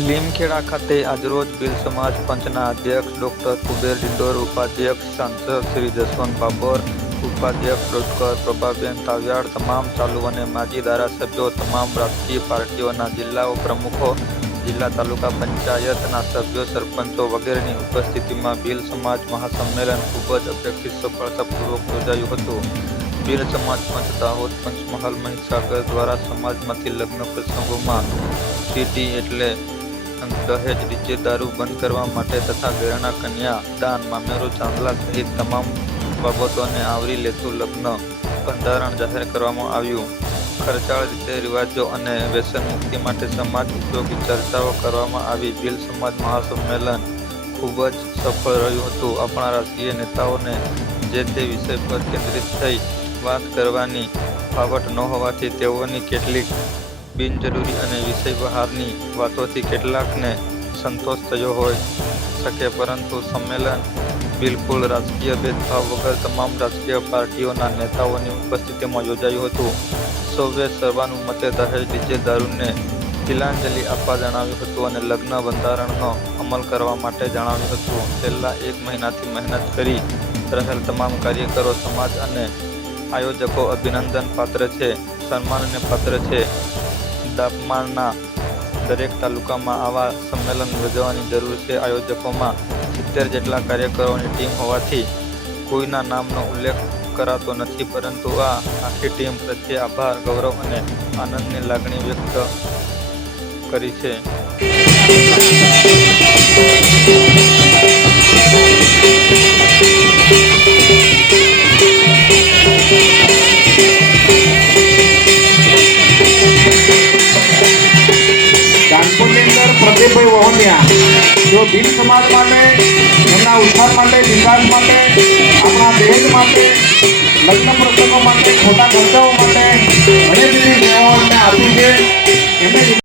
લીમખેડા ખાતે આજરોજ બિલ સમાજ પંચના અધ્યક્ષ ડોક્ટર કુબેર ડિંડોર, ઉપાધ્યક્ષ સાંસદ શ્રી જસવંત બાબર, ઉપાધ્યક્ષ ડોક્ટર પ્રભાબેન તાવ્યાડ તમામ ચાલુ અને માજી ધારાસભ્યો, તમામ રાજકીય પાર્ટીઓના જિલ્લાઓ પ્રમુખો, જિલ્લા તાલુકા પંચાયતના સભ્યો, સરપંચો વગેરેની ઉપસ્થિતિમાં બિલ સમાજ મહાસંમેલન ખૂબ જ અપેક્ષિત સફળતાપૂર્વક યોજાયું હતું. ભીલ સમાજ પંચ દાહોદ પંચમહાલ મહીસાગર દ્વારા સમાજમાંથી લગ્ન પ્રસંગોમાં સીટી એટલે દહેજ ડીજે દારૂ બંધ કરવા માટે તથા ઘરેણા કન્યા દાન મામેરો ચાંદલા સહિત તમામ બાબતોને આવરી લેતું લગ્ન બંધારણ જાહેર કરવામાં આવ્યું. ખર્ચાળ રીતે રિવાજો અને વ્યસન મુક્તિ માટે સમાજ ઉપયોગી ચર્ચાઓ કરવામાં આવી. ભીલ સમાજ મહાસંમેલન ખૂબ જ સફળ રહ્યું હતું. આપણા રાષ્ટ્રીય નેતાઓને જે તે વિષય પર કેન્દ્રિત થઈ વાત કરવાની ફાવટ ન હોવાથી તેઓની કેટલીક બિનજરૂરી અને વિષય બહારની વાતોથી કેટલાકને સંતોષ થયો હોય શકે, પરંતુ સંમેલન બિલકુલ રાજકીય ભેદભાવ વગર તમામ રાજકીય પાર્ટીઓના નેતાઓની ઉપસ્થિતિમાં યોજાયું હતું. સૌએ સર્વાનુમતે દહેજ ડીજે દારૂને તિલાંજલિ આપવા જણાવ્યું હતું અને લગ્ન બંધારણનો અમલ કરવા માટે જણાવ્યું હતું. છેલ્લા એક મહિનાથી મહેનત કરી રહેલ તમામ કાર્યકરો, સમાજ અને આયોજકો અભિનંદન પાત્ર છે, સન્માનને પાત્ર છે. દાપમાના દરેક તાલુકામાં આવા સંમેલન યોજવાની જરૂર છે. આયોજકોમાં સિત્તેર જેટલા કાર્યકરોની ટીમ હોવાથી કોઈના નામનો ઉલ્લેખ કરાતો નથી, પરંતુ આ આખી ટીમ પ્રત્યે આભાર, ગૌરવ અને આનંદની લાગણી વ્યક્ત કરી છે. પ્રદીપભાઈ જો ભીલ સમાજ માટે, એમના ઉત્થાન માટે, વિકાસ માટે, આપણા દહેજ માટે, લગ્ન પ્રસંગો માટે, ખોટા ખર્ચાઓ માટે ઘણી બધી સેવાઓને આપી છે. એમને